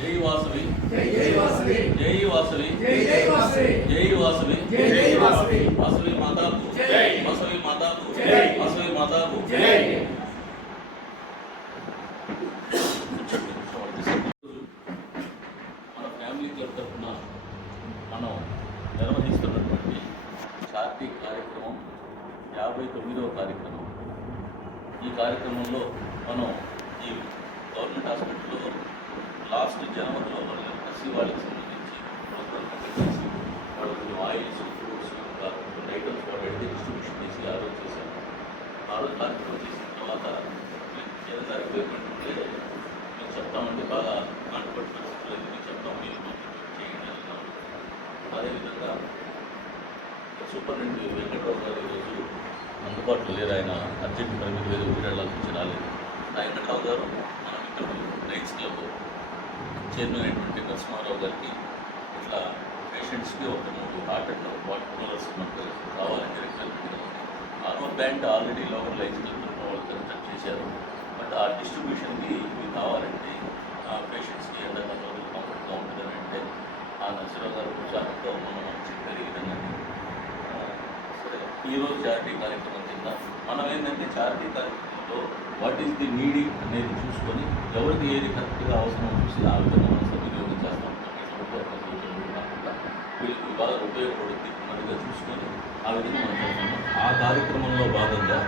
జై వాసవి జై వాసవి జై వాసవి జై వాసవి జై వాసవి జై వాసవి వాసవి మాతాకు జై వాసవి మాతాకు జై వాసవి మాతాకు జై మన ఫ్యామిలీ క్లబ్ తరఫున మనం నిర్వహిస్తున్నటువంటి చారిటీ కార్యక్రమం 59వ కార్యక్రమం. ఈ కార్యక్రమంలో మనం ఈ గవర్నమెంట్ హాస్పిటల్లో లాస్ట్ జనవరిలో వాళ్ళు కసి వాళ్ళకి సంబంధించి చేసి వాళ్ళు కొన్ని ఆయిల్స్ ఫ్రూట్స్ కొన్ని ఐటమ్స్ వాళ్ళు పెడితే డిస్ట్రిబ్యూషన్ చేసి ఆ రోజు చేశారు. ఆ రోజు కార్యక్రమం చేసిన తర్వాత ఏదైనా రిక్వైర్మెంట్ ఉంటే మేము చెప్తామండి, బాగా కాంట్రిబ్యూట్ పరిస్థితులు మీకు చెప్తాం, మీరు చేయండి అన్నాం. అదేవిధంగా సూపరింటెండెంట్ వెంకట్రావు గారు ఈరోజు అందుబాటులో లేరు, ఆయన అర్జెంట్ పని మీద వేరే ఊరు వెళ్ళాల్సి రాలేదు. వెంకట్రావు గారు మన మిత్రుడు లైన్స్ క్లబ్ చైర్మన్ అయినటువంటి నరసింహారావు గారికి ఇట్లా పేషెంట్స్కి ఒక 3 హార్ట్ అండ్ వాటర్ కూలర్స్ మనకు కావాలని requirement armour band already local Lions Club వాళ్ళు కన్స్ట్రక్ట్ చేశారు. బట్ ఆ డిస్ట్రిబ్యూషన్కి ఇది కావాలంటే పేషెంట్స్కి ఎంతకంటే కంఫర్ట్గా ఉంటుందని అంటే ఆ నరసింహారావు గారు ఉత్సాహంతో మనం చెప్పారు. ఈ విధంగా సరే, ఈరోజు చారిటీ కార్యక్రమం కింద మనం ఏంటంటే చారిటీ కార్యక్రమంలో వాట్ ఈస్ ది నీడీ అనేది చూసుకొని ఎవరికి ఏది కరెక్ట్గా అవసరం చూసి ఆ విధంగా మనం సద్వినియోగం చేస్తాం. వీళ్ళకి బాగా ఉపయోగపడుతుంది అన్నదిగా చూసుకొని ఆ విధంగా మనం చేస్తాము. ఆ కార్యక్రమంలో భాగంగా